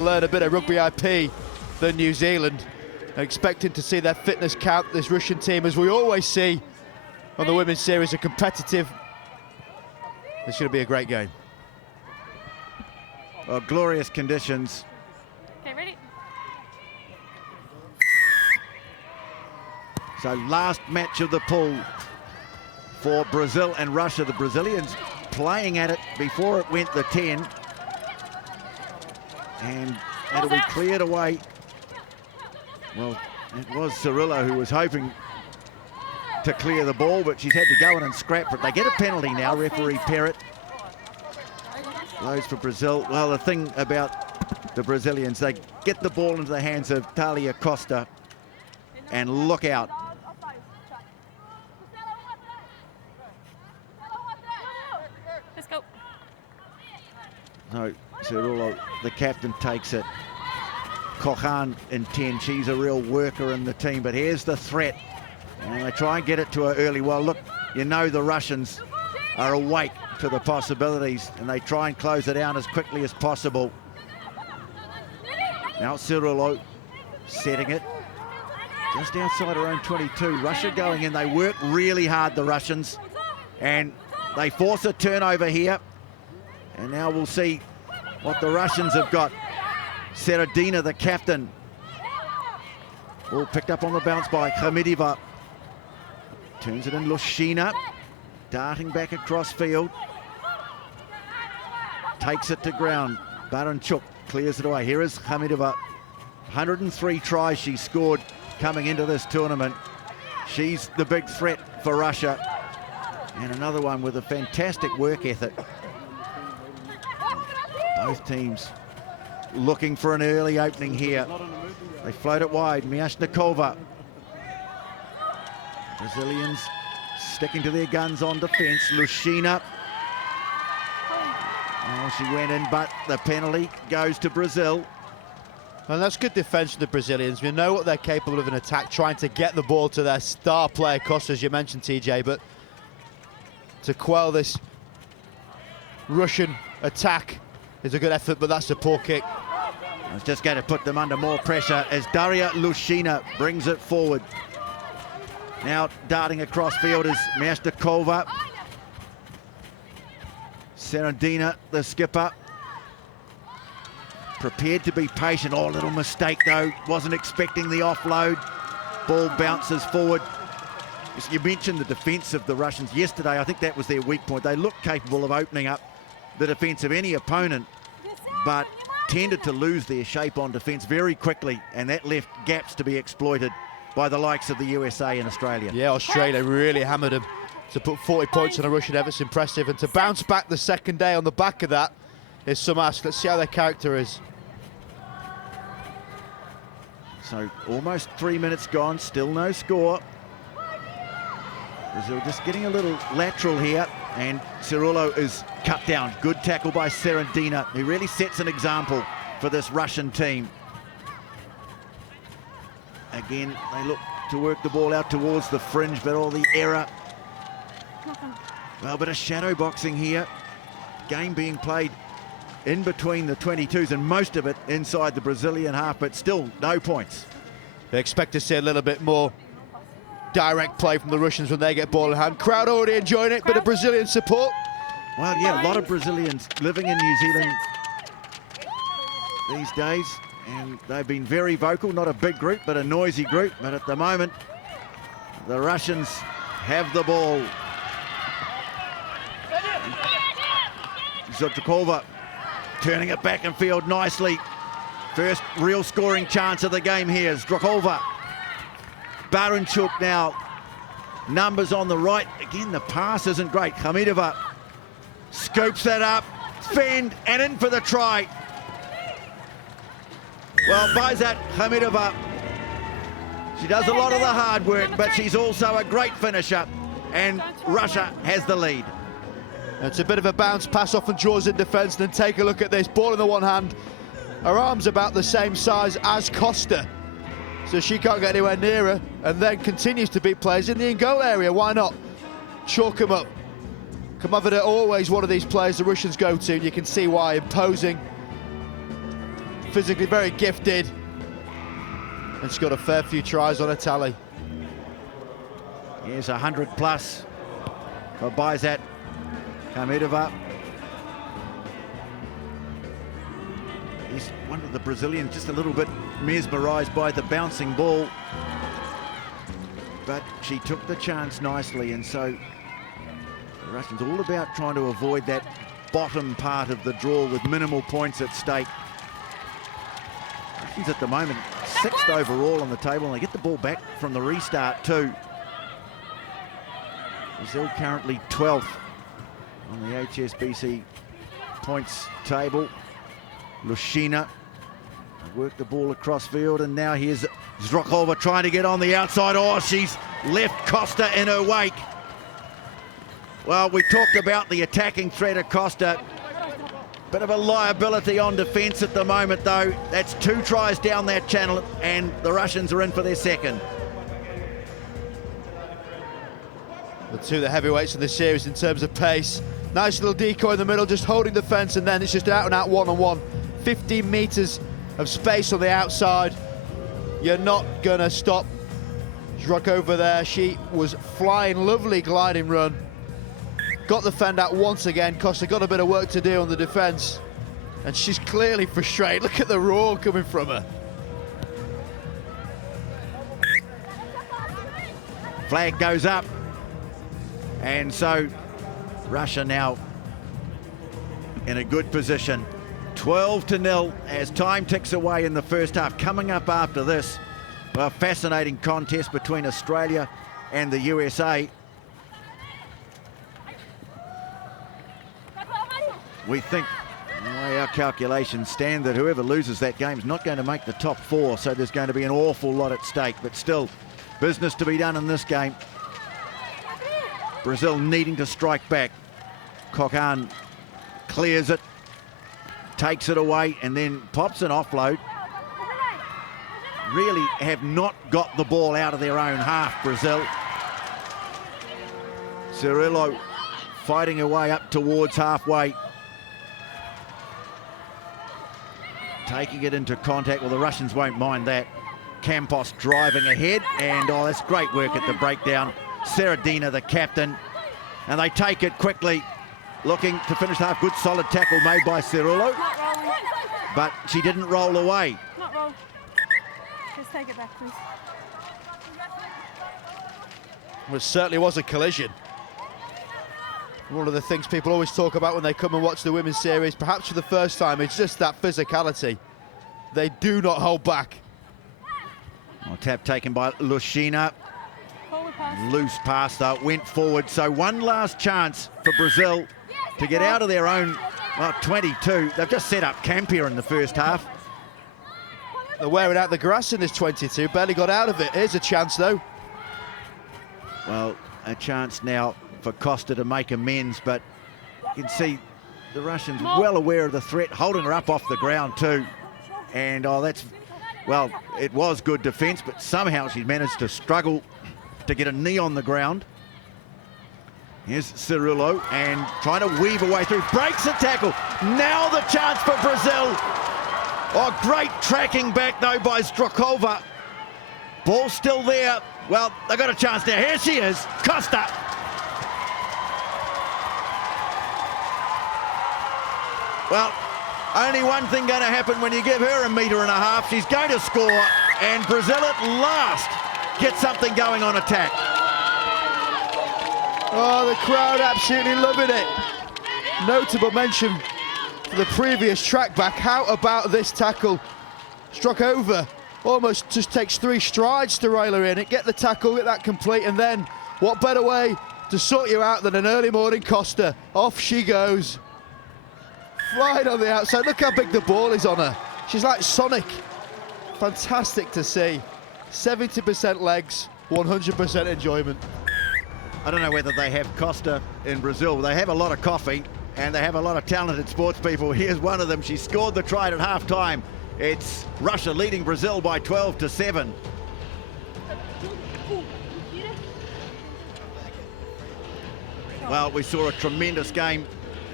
Learn a bit of rugby IP than New Zealand. Expecting to see their fitness count, this Russian team, as we always see on the women's series, are competitive. It's going to be a great game. Well, glorious conditions. Okay, ready? So last match of the pool for Brazil and Russia. The Brazilians playing at it before it went the 10. And it'll be cleared away. Well, it was Cirillo who was hoping to clear the ball, but she's had to go in and scrap for it. They get a penalty now, referee Perrott. Blows for Brazil. Well, the thing about the Brazilians, they get the ball into the hands of Talia Costa, and look out. Let's go. No, Cirillo, the captain, takes it. Kohan in 10, she's a real worker in the team, but here's the threat. And they try and get it to her early. Well, look, you know the Russians are awake to the possibilities, and they try and close it down as quickly as possible. Now Cirillo setting it just outside her own 22. Russia going in, they work really hard, the Russians, and they force a turnover here. And now we'll see what the Russians have got. Seredina, the captain. All picked up on the bounce by Khamidova. Turns it in, Lushina. Darting back across field. Takes it to ground. Baranchuk clears it away. Here is Khamidova. 103 tries she scored coming into this tournament. She's the big threat for Russia. And another one with a fantastic work ethic. Both teams looking for an early opening here. They float it wide. Miashnikova. Brazilians sticking to their guns on defence. Lushina. Oh, she went in, but the penalty goes to Brazil. And that's good defence from the Brazilians. We know what they're capable of in attack, trying to get the ball to their star player, Costa, as you mentioned, TJ, but to quell this Russian attack is a good effort, but that's a poor kick. It's just going to put them under more pressure as Daria Lushina brings it forward. Now darting across field is Miashnikova. Seredina, the skipper, prepared to be patient. Oh, little mistake though. Wasn't expecting the offload. Ball bounces forward. You mentioned the defence of the Russians yesterday. I think that was their weak point. They looked capable of opening up the defence of any opponent, but tended to lose their shape on defence very quickly, and that left gaps to be exploited by the likes of the USA and Australia. Yeah, Australia really hammered them. To put 40 points on a Russian effort's impressive, and to bounce back the second day on the back of that is some ask. Let's see how their character is. So almost 3 minutes gone, still no score. Brazil just getting a little lateral here, and Cirillo is cut down. Good tackle by Seredina, who really sets an example for this Russian team. Again, they look to work the ball out towards the fringe, but all the error. Well, a bit of shadow boxing here. Game being played in between the 22s, and most of it inside the Brazilian half, but still no points. They expect to see a little bit more direct play from the Russians when they get ball in hand. Crowd already enjoying it, bit of Brazilian support. Well, yeah, a lot of Brazilians living in New Zealand these days, and they've been very vocal. Not a big group, but a noisy group. But at the moment, the Russians have the ball. Zotrakova turning it back in field nicely. First real scoring chance of the game here. Zdrakova. Baranchuk now. Numbers on the right. Again, the pass isn't great. Khamidova scoops that up. Fend and in for the try. Well, Baizat Khamidova, she does a lot of the hard work, but she's also a great finisher, and Russia has the lead. It's a bit of a bounce pass, often draws in defence. Then take a look at this, ball in the one hand. Her arm's about the same size as Costa, so she can't get anywhere near her, and then continues to beat players in the in-goal area. Why not? Chalk them up. Khamidova always one of these players the Russians go to, and you can see why. Imposing, physically very gifted. And she's got a fair few tries on her tally. Here's 100 plus for Baizat Kamedova. He's one of the Brazilians just a little bit mesmerised by the bouncing ball. But she took the chance nicely, and so the Russians all about trying to avoid that bottom part of the draw with minimal points at stake. Russians at the moment 6th overall on the table, and they get the ball back from the restart too. Brazil currently 12th on the HSBC points table. Lushina worked the ball across field, and now here's Zdrokova trying to get on the outside. Oh, she's left Costa in her wake. Well, we talked about the attacking threat of Costa. Bit of a liability on defence at the moment, though. That's 2 tries down that channel, and the Russians are in for their second. The two of the heavyweights in this series in terms of pace. Nice little decoy in the middle, just holding the fence, and then it's just out and out one-on-one. 15 metres of space on the outside. You're not gonna stop Zdrokova there. She was flying, lovely gliding run. Got the fend out once again. Costa got a bit of work to do on the defence, and she's clearly frustrated. Look at the roar coming from her. Flag goes up, and so Russia now in a good position. 12-0 as time ticks away in the first half. Coming up after this, a fascinating contest between Australia and the USA. We think, the way our calculations stand, that whoever loses that game is not going to make the top 4, so there's going to be an awful lot at stake, but still business to be done in this game. Brazil needing to strike back. Cocan clears it, takes it away, and then pops an offload. Really have not got the ball out of their own half, Brazil. Cirillo fighting her way up towards halfway. Taking it into contact. Well, the Russians won't mind that. Campos driving ahead, and oh, that's great work at the breakdown. Seradina, the captain, and they take it quickly, looking to finish half. Good solid tackle made by Cirillo, but she didn't roll away. Not roll. Just take it back, please. Well, it certainly was a collision. One of the things people always talk about when they come and watch the women's series, perhaps for the first time, it's just that physicality. They do not hold back. Well, tap taken by Lushina. Forward pass. Loose pass though, went forward. So one last chance for Brazil to get out of their own, well, 22. They've just set up camp here in the first half. They're wearing out the grass in this 22, barely got out of it. Here's a chance though. Well, a chance now for Costa to make amends, but you can see the Russians well aware of the threat, holding her up off the ground too. And oh, that's, well, it was good defence, but somehow she managed to struggle to get a knee on the ground. Here's Cirillo, and trying to weave a way through, breaks the tackle. Now the chance for Brazil. Oh, great tracking back though by Zdrokova. Ball still there. Well, they got a chance now. Here she is, Costa. Well, only one thing going to happen when you give her 1.5 meters. She's going to score, and Brazil at last get something going on attack. Oh, the crowd absolutely loving it. Notable mention to the previous track back. How about this tackle? Zdrokova almost just takes 3 strides to rail her in it, get the tackle, get that complete, and then what better way to sort you out than an early morning Costa? Off she goes. Flying on the outside. Look how big the ball is on her. She's like Sonic. Fantastic to see. 70% legs, 100% enjoyment. I don't know whether they have Costa in Brazil. They have a lot of coffee, and they have a lot of talented sports people. Here's one of them. She scored the try at half-time. It's Russia leading Brazil by 12-7. Well, we saw a tremendous game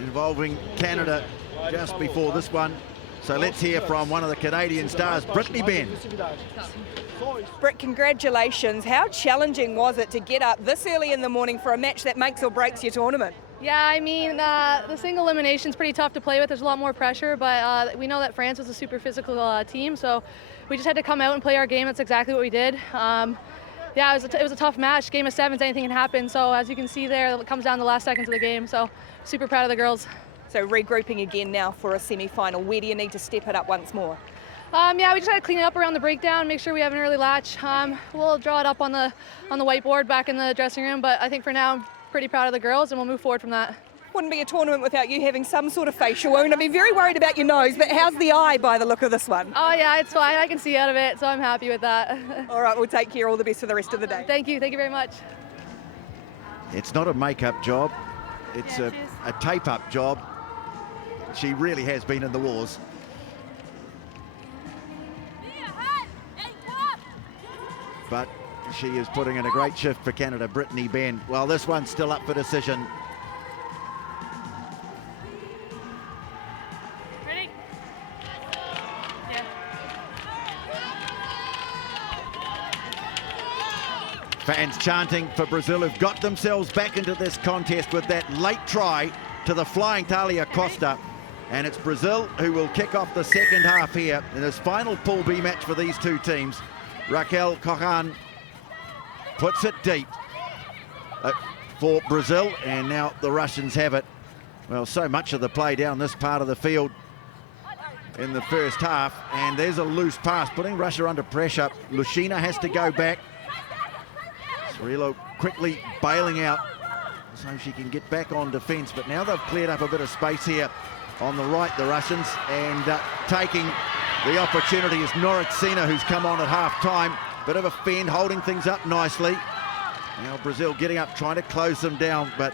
involving Canada just before this one. So let's hear from one of the Canadian stars, Brittany Ben. Britt, congratulations. How challenging was it to get up this early in the morning for a match that makes or breaks your tournament? Yeah, I mean, the single elimination is pretty tough to play with. There's a lot more pressure, but we know that France was a super physical team, so we just had to come out and play our game. That's exactly what we did. Yeah, it was a tough match. Game of sevens, anything can happen. So as you can see there, it comes down to the last seconds of the game. So super proud of the girls. So regrouping again now for a semi-final. Where do you need to step it up once more? Yeah, we just had to clean it up around the breakdown, make sure we have an early latch. We'll draw it up on the whiteboard back in the dressing room, but I think for now I'm pretty proud of the girls, and we'll move forward from that. Wouldn't be a tournament without you having some sort of facial wound. I'd be very worried about your nose, but how's the eye by the look of this one? Oh yeah, it's fine. I can see out of it, so I'm happy with that. All right, we'll take care. All the best for the rest of the day. Thank you very much. It's not a make-up job, it's a tape-up job. She really has been in the wars. But she is putting in a great shift for Canada, Brittany Ben. Well, this one's still up for decision. Ready? Yeah. Fans chanting for Brazil, who've got themselves back into this contest with that late try to the flying Talia Costa. And it's Brazil who will kick off the second half here in this final Pool B match for these two teams. Raquel Cojan puts it deep for Brazil, and now the Russians have it. Well, so much of the play down this part of the field in the first half, and there's a loose pass, putting Russia under pressure. Lushina has to go back. Cirillo quickly bailing out so she can get back on defence, but now they've cleared up a bit of space here on the right, the Russians, and taking the opportunity is Noritsina, who's come on at half-time. Bit of a fend, holding things up nicely. Now Brazil getting up, trying to close them down, but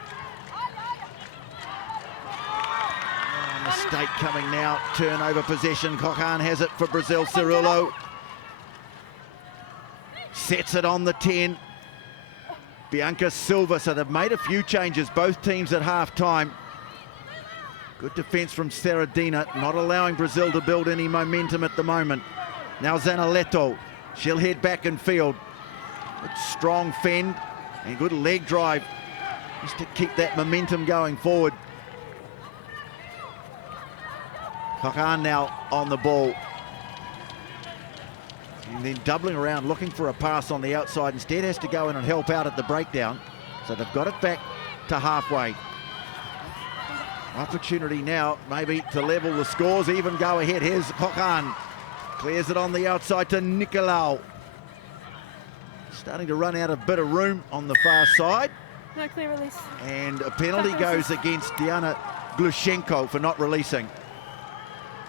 mistake coming now. Turnover possession. Cojan has it for Brazil. Cirillo sets it on the 10. Bianca Silva, so they've made a few changes, both teams at half-time. Good defence from Saradina, not allowing Brazil to build any momentum at the moment. Now Zanaletto, she'll head back in field. Good strong fend and good leg drive just to keep that momentum going forward. Cojan now on the ball. And then doubling around, looking for a pass on the outside. Instead has to go in and help out at the breakdown. So they've got it back to halfway. Opportunity now, maybe to level the scores, even go ahead. Here's Cojan. Clears it on the outside to Nicolau. Starting to run out of bit of room on the far side. No clear release. And a penalty goes against Diana Glushenko for not releasing.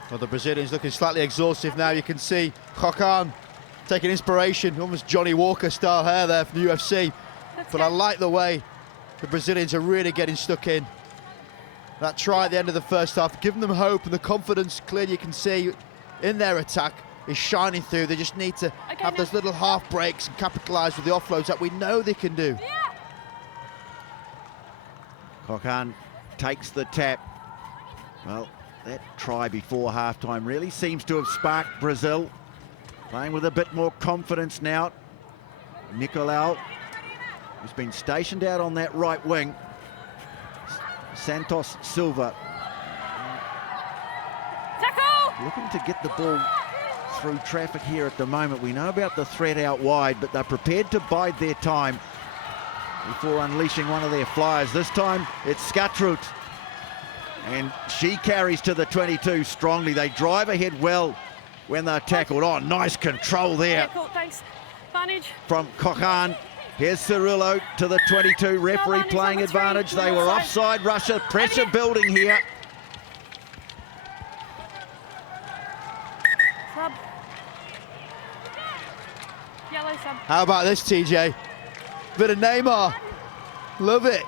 Well, the Brazilians looking slightly exhaustive now. You can see Cojan taking inspiration, almost Johnny Walker style hair there from the UFC. But I like the way the Brazilians are really getting stuck in. That try at the end of the first half, giving them hope, and the confidence clearly you can see in their attack is shining through. They just need to have those little half breaks and capitalise with the offloads that we know they can do. Cojan takes the tap. Well, that try before halftime really seems to have sparked Brazil. Playing with a bit more confidence now. Nicolau, who's been stationed out on that right wing. Santos Silva looking to get the ball through traffic here at the moment. We know about the threat out wide, but they're prepared to bide their time before unleashing one of their flyers. This time it's Skatrut, and she carries to the 22 strongly. They drive ahead well when they're tackled. Oh, nice control there. Yeah, cool, thanks. Advantage. From Cojan. Here's Cirillo to the 22. Referee playing advantage. They were offside. Russia pressure building here. Sub. Yellow sub. How about this, TJ? Bit of Neymar. Love it.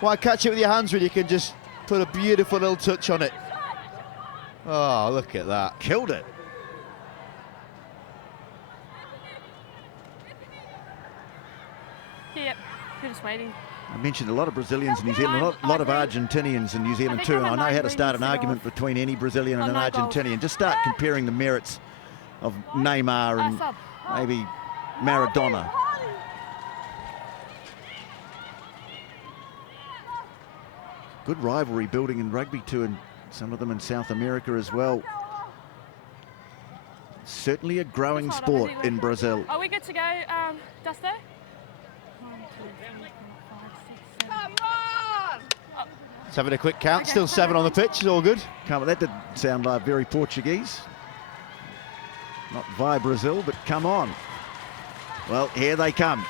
Why catch it with your hands when you can just put a beautiful little touch on it? Oh, look at that. Killed it. Yep, you're just waiting. I mentioned a lot of Brazilians in New Zealand, a lot of Argentinians in New Zealand too, and I know how to start an argument between any Brazilian and an Argentinian. Just start comparing the merits of Neymar and maybe Maradona. Good rivalry building in rugby too, and some of them in South America as well. Certainly a growing sport in Brazil. Are we good to go, Dusto? Let's having a quick count. Still 7 on the pitch. Is all good. That did sound like very Portuguese. Not via Brazil, but come on. Well, here they come.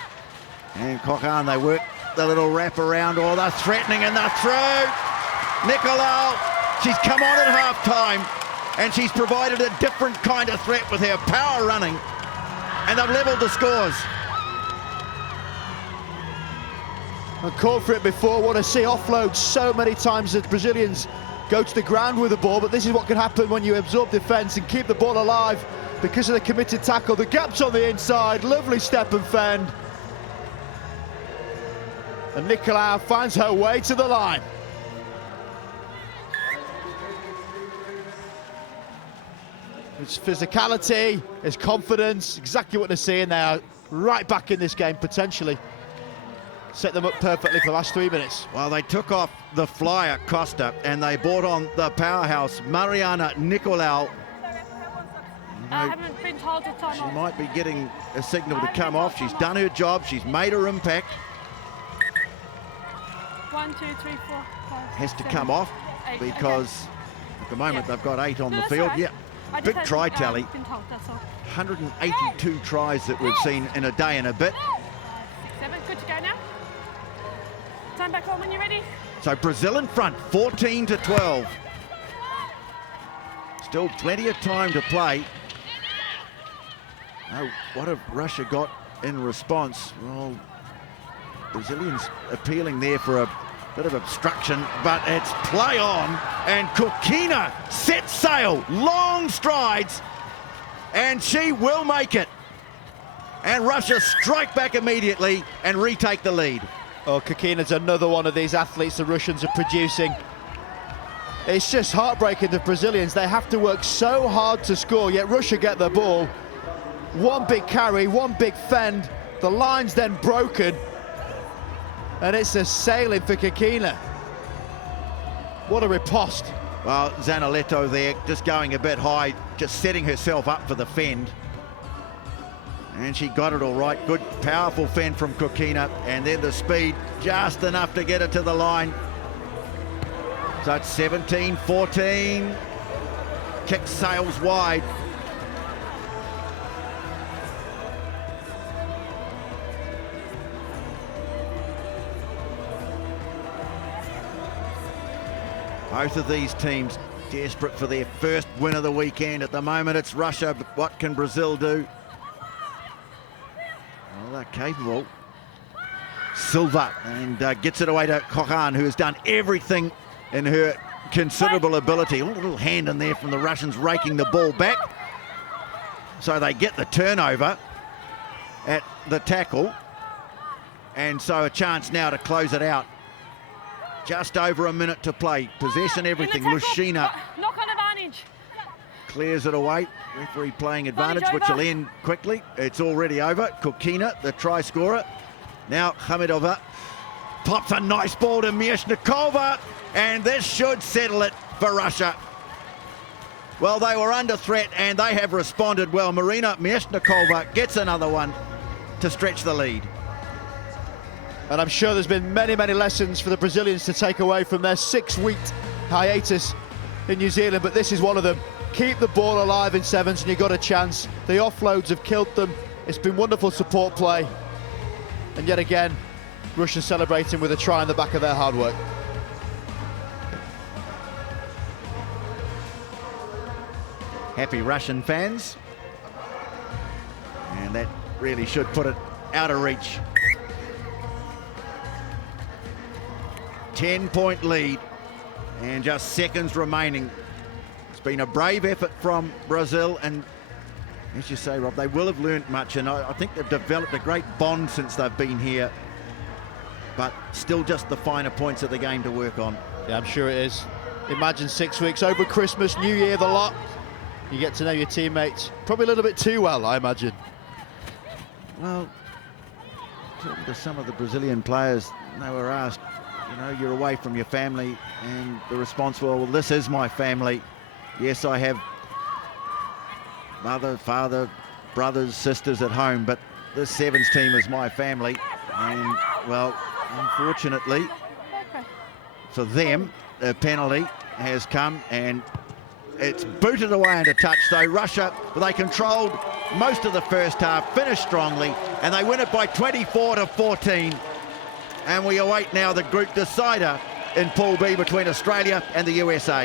And Coquin, they work the little wrap around. Oh, they're threatening and they're through. Nicolau, she's come on at half-time and she's provided a different kind of threat with her power running. And they've levelled the scores. I called for it before. Want to see offloads so many times that Brazilians go to the ground with the ball, but this is what can happen when you absorb defence and keep the ball alive because of the committed tackle. The gap's on the inside, lovely step and fend. And Nicolau finds her way to the line. It's physicality, it's confidence, exactly what they're seeing. They are right back in this game potentially. Set them up perfectly for the last 3 minutes. Well, they took off the flyer, Costa, and they brought on the powerhouse, Mariana Nicolau. I haven't been told to time She off. might be getting a signal to come off. She's done her job. She's made her impact. 1, 2, 3, 4, 5, Has to 7, come off 8. because at the moment they've got 8 on No, the that's field. all right. Yeah, I just big hadn't, try tally. been told, that's all. 182 tries that we've seen in a day and a bit. 6, 7, good to go now. Time back on when you're ready. So Brazil in front, 14-12. Still plenty of time to play. Oh, what have Russia got in response? Well, Brazilians appealing there for a bit of obstruction, but it's play on, and Coquina sets sail, long strides, and she will make it. And Russia strike back immediately and retake the lead. Oh, Kokina's another one of these athletes the Russians are producing. It's just heartbreaking, the Brazilians. They have to work so hard to score, yet Russia get the ball. One big carry, one big fend. The line's then broken. And it's a sailing for Kokina. What a riposte. Well, Zanaletto there, just going a bit high, just setting herself up for the fend. And she got it all right. Good, powerful fend from Coquina. And then the speed, just enough to get it to the line. So it's 17-14. Kick sails wide. Both of these teams desperate for their first win of the weekend. At the moment, it's Russia, but what can Brazil do? Well, they're capable. Silva, and gets it away to Coquin, who has done everything in her considerable ability. A little hand in there from the Russians, raking the ball back. So they get the turnover at the tackle. And so a chance now to close it out. Just over a minute to play. Possession, everything. Lushina Knock on advantage. clears it away. Referee playing advantage, which will end quickly. It's already over. Coquina, the try scorer. Now Hamidova pops a nice ball to Mieshnikova, and this should settle it for Russia. Well, they were under threat, and they have responded well. Marina Mieshnikova gets another one to stretch the lead. And I'm sure there's been many, many lessons for the Brazilians to take away from their 6-week hiatus in New Zealand, but this is one of them. Keep the ball alive in sevens and you've got a chance. The offloads have killed them. It's been wonderful support play. And yet again, Russia celebrating with a try in the back of their hard work. Happy Russian fans. And that really should put it out of reach. 10-point lead and just seconds remaining. It's been a brave effort from Brazil, and as you say, Rob, they will have learnt much, and I think they've developed a great bond since they've been here. but still just the finer points of the game to work on. Yeah, I'm sure it is. Imagine 6 weeks over Christmas, New Year, the lot. You get to know your teammates probably a little bit too well, I imagine. Well, talking to some of the Brazilian players, they were asked, you know, you're away from your family, and the response was, well, this is my family. Yes, I have mother, father, brothers, sisters at home, but this Sevens team is my family. And, well, unfortunately for them, a penalty has come, and it's booted away into touch. So Russia, they controlled most of the first half, finished strongly, and they win it by 24-14. And we await now the group decider in Pool B between Australia and the USA.